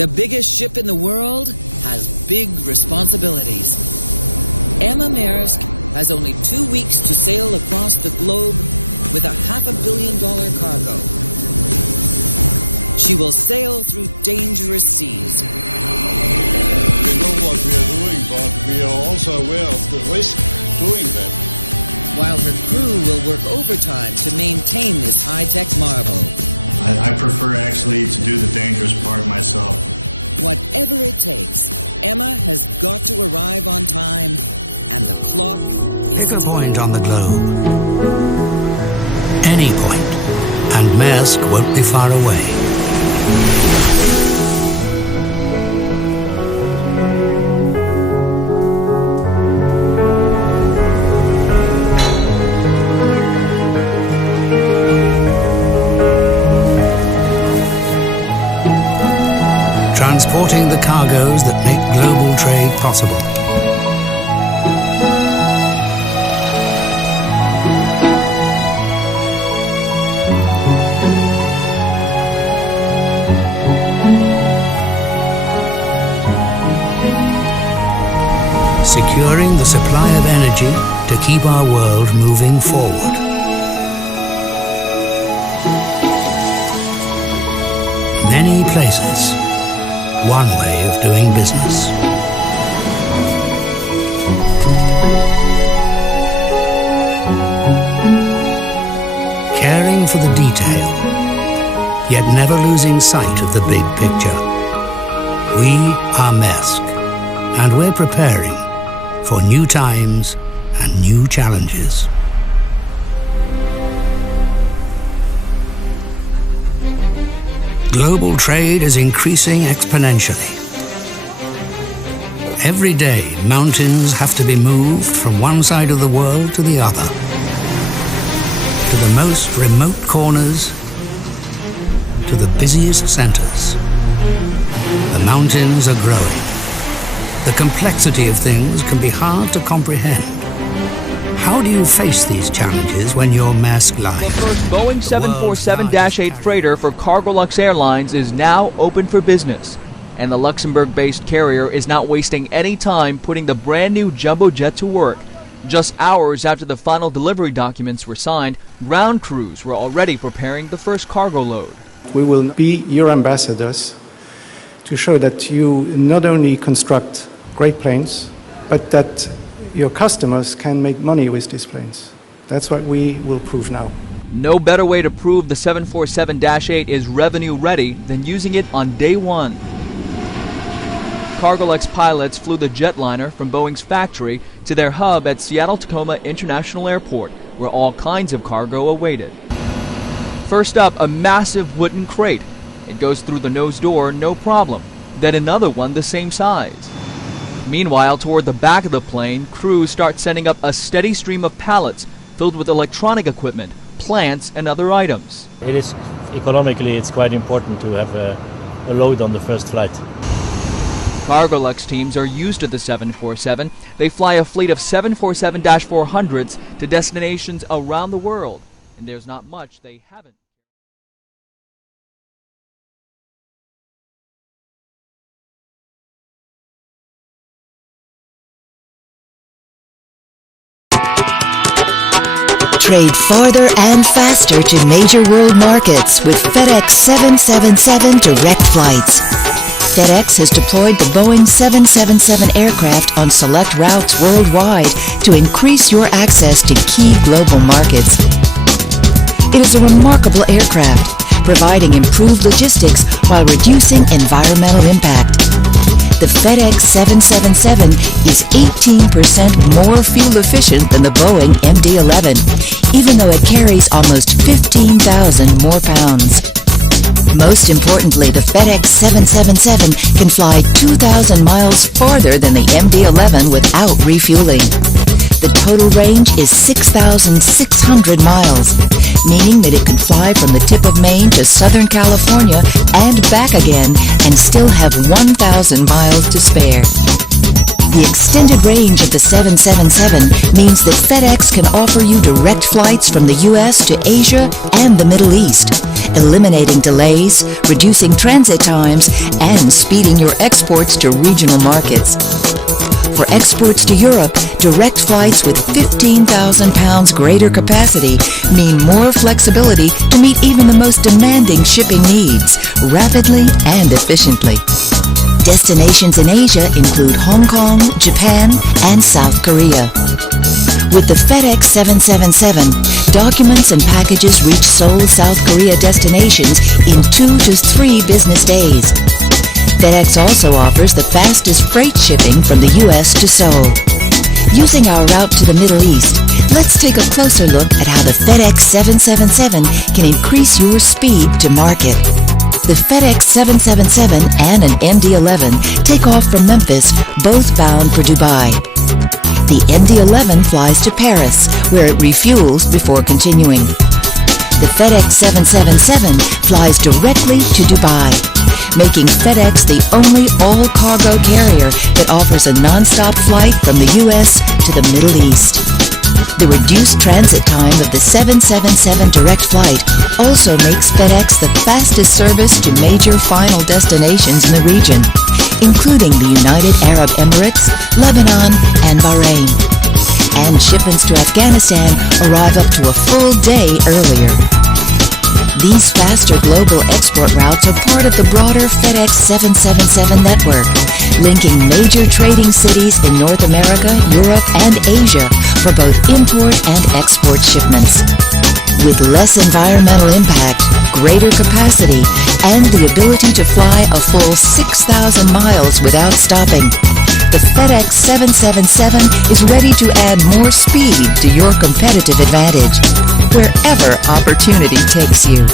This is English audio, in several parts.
The biggest ship in the world has big responsibilities. Emma Maersk has only 2 weeks to sail across the globe with a $500 million cargo. She will sail through dangerous seas. We know what we are doing, but we are also aware of the risk doing that. While her crew will work overtime to maintain this high-tech marvel. I prefer actually to do the dangerous part myself. Whatever it takes, Emma has got to arrive on time, and the clock is ticking. Pick a point on the globe. Any point, and Maersk won't be far away. Transporting the cargoes that make global trade possible. Securing the supply of energy to keep our world moving forward. Many places. One way of doing business. Caring for the detail, yet never losing sight of the big picture. We are Maersk, and we're preparing for new times and new challenges. Global trade is increasing exponentially. Every day, mountains have to be moved from one side of the world to the other. To the most remote corners, to the busiest centers. The mountains are growing. The complexity of things can be hard to comprehend. How do you face these challenges when you're Maersk Line? The first Boeing 747-8 freighter for Cargolux Airlines is now open for business. And the Luxembourg-based carrier is not wasting any time putting the brand new jumbo jet to work. Just hours after the final delivery documents were signed, ground crews were already preparing the first cargo load. We will be your ambassadors to show that you not only construct great planes, but that your customers can make money with these planes. That's what we will prove now. No better way to prove the 747-8 is revenue ready than using it on day one. Cargolux pilots flew the jetliner from Boeing's factory to their hub at Seattle-Tacoma International Airport, where all kinds of cargo awaited. First up, a massive wooden crate. It goes through the nose door, no problem. Then another one the same size. Meanwhile, toward the back of the plane, crews start sending up a steady stream of pallets filled with electronic equipment, plants, and other items. It is economically, it's quite important to have a load on the first flight. Cargolux teams are used to the 747. They fly a fleet of 747-400s to destinations around the world, and there's not much they haven't. Trade farther and faster to major world markets with FedEx 777 direct flights. FedEx has deployed the Boeing 777 aircraft on select routes worldwide to increase your access to key global markets. It is a remarkable aircraft, providing improved logistics while reducing environmental impact. The FedEx 777 is 18% more fuel efficient than the Boeing MD-11, even though it carries almost 15,000 more pounds. Most importantly, the FedEx 777 can fly 2,000 miles farther than the MD-11 without refueling. The total range is 6,600 miles, meaning that it can fly from the tip of Maine to Southern California and back again and still have 1,000 miles to spare. The extended range of the 777 means that FedEx can offer you direct flights from the U.S. to Asia and the Middle East, eliminating delays, reducing transit times, and speeding your exports to regional markets. For exports to Europe, direct flights with 15,000 pounds greater capacity mean more flexibility to meet even the most demanding shipping needs, rapidly and efficiently. Destinations in Asia include Hong Kong, Japan, and South Korea. With the FedEx 777, documents and packages reach Seoul, South Korea destinations in 2 to 3 business days. FedEx also offers the fastest freight shipping from the U.S. to Seoul. Using our route to the Middle East, let's take a closer look at how the FedEx 777 can increase your speed to market. The FedEx 777 and an MD-11 take off from Memphis, both bound for Dubai. The MD-11 flies to Paris, where it refuels before continuing. The FedEx 777 flies directly to Dubai, making FedEx the only all-cargo carrier that offers a non-stop flight from the U.S. to the Middle East. The reduced transit time of the 777 direct flight also makes FedEx the fastest service to major final destinations in the region, including the United Arab Emirates, Lebanon, and Bahrain. And shipments to Afghanistan arrive up to a full day earlier. These faster global export routes are part of the broader FedEx 777 network, linking major trading cities in North America, Europe, and Asia for both import and export shipments. With less environmental impact, greater capacity, and the ability to fly a full 6,000 miles without stopping, the FedEx 777 is ready to add more speed to your competitive advantage, wherever opportunity takes you.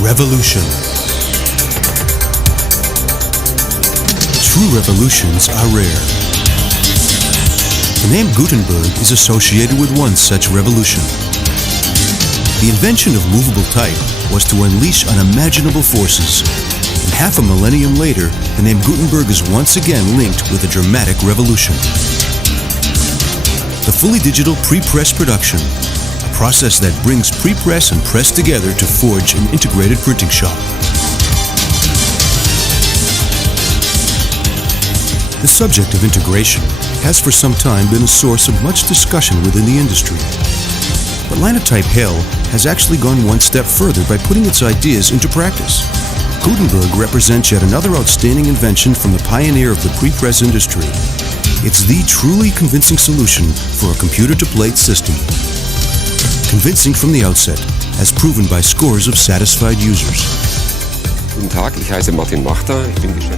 Revolution. True revolutions are rare. The name Gutenberg is associated with one such revolution. The invention of movable type was to unleash unimaginable forces. And half a millennium later, the name Gutenberg is once again linked with a dramatic revolution. The fully digital pre-press production, a process that brings pre-press and press together to forge an integrated printing shop. The subject of integration has for some time been a source of much discussion within the industry. But Linotype Hell has actually gone one step further by putting its ideas into practice. Gutenberg represents yet another outstanding invention from the pioneer of the pre-press industry. It's the truly convincing solution for a computer-to-plate system. Convincing from the outset, as proven by scores of satisfied users. Guten Tag, ich heiße Martin Wachter.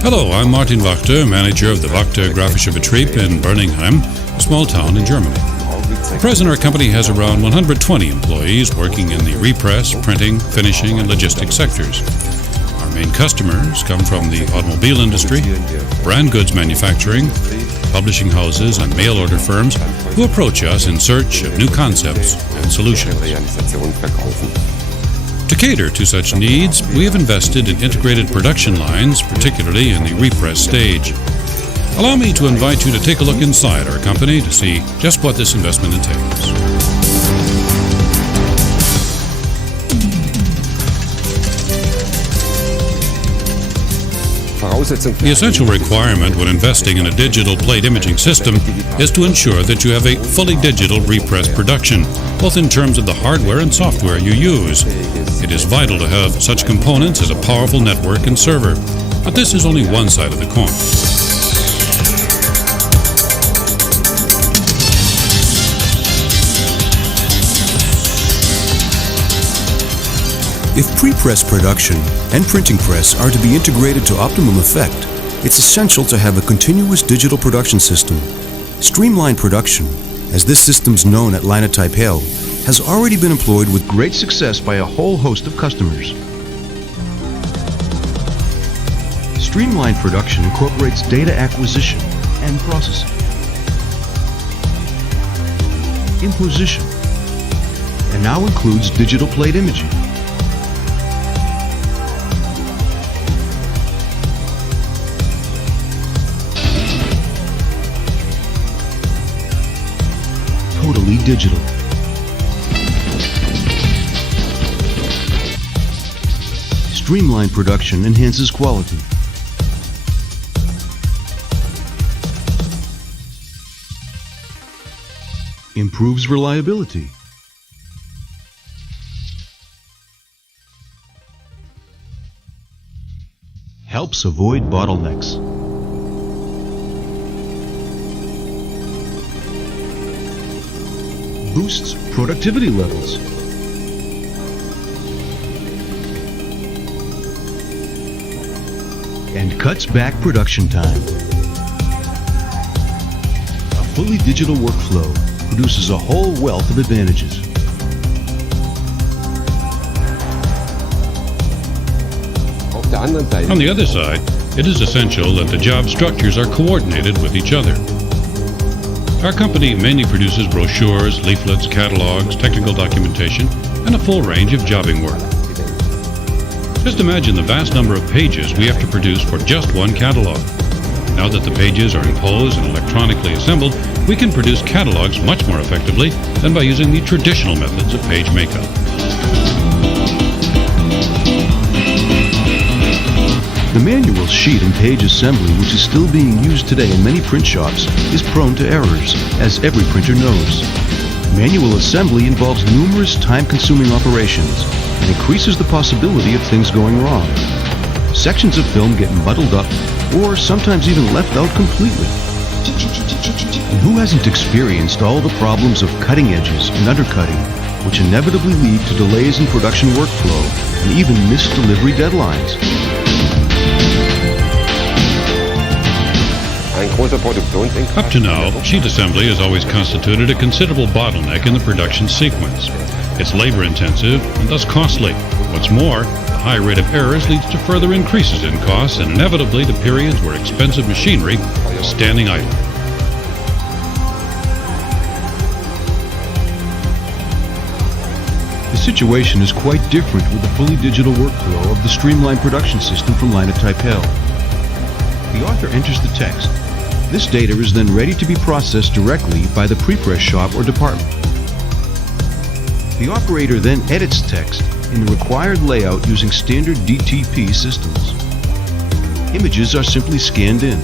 Hello, I'm Martin Wachter, manager of the Wachter Grafischer Betrieb in Birmingham, a small town in Germany. At present, our company has around 120 employees working in the repress, printing, finishing, and logistics sectors. Our main customers come from the automobile industry, brand goods manufacturing, publishing houses, and mail order firms who approach us in search of new concepts and solutions. To cater to such needs, we have invested in integrated production lines, particularly in the repress stage. Allow me to invite you to take a look inside our company to see just what this investment entails. The essential requirement when investing in a digital plate imaging system is to ensure that you have a fully digital repress production, both in terms of the hardware and software you use. It is vital to have such components as a powerful network and server. But this is only one side of the coin. If pre-press production and printing press are to be integrated to optimum effect, it's essential to have a continuous digital production system. Streamlined production, as this system's known at Linotype Hell, has already been employed with great success by a whole host of customers. Streamlined production incorporates data acquisition and processing, imposition, and now includes digital plate imaging. Totally digital. Streamlined production enhances quality. Improves reliability. Helps avoid bottlenecks. Boosts productivity levels. And cuts back production time. A fully digital workflow produces a whole wealth of advantages. On the other side, it is essential that the job structures are coordinated with each other. Our company mainly produces brochures, leaflets, catalogs, technical documentation, and a full range of jobbing work. Just imagine the vast number of pages we have to produce for just one catalog. Now that the pages are imposed and electronically assembled, we can produce catalogs much more effectively than by using the traditional methods of page makeup. The manual sheet and page assembly, which is still being used today in many print shops, is prone to errors, as every printer knows. Manual assembly involves numerous time-consuming operations and increases the possibility of things going wrong. Sections of film get muddled up or sometimes even left out completely. And who hasn't experienced all the problems of cutting edges and undercutting, which inevitably lead to delays in production workflow and even missed delivery deadlines? Up to now, sheet assembly has always constituted a considerable bottleneck in the production sequence. It's labor-intensive and thus costly. What's more, high rate of errors leads to further increases in costs and inevitably to periods where expensive machinery is standing idle. The situation is quite different with the fully digital workflow of the streamlined production system from Linotype Hell. The author enters the text. This data is then ready to be processed directly by the pre-press shop or department. The operator then edits text in the required layout using standard DTP systems. Images are simply scanned in.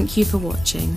Thank you for watching.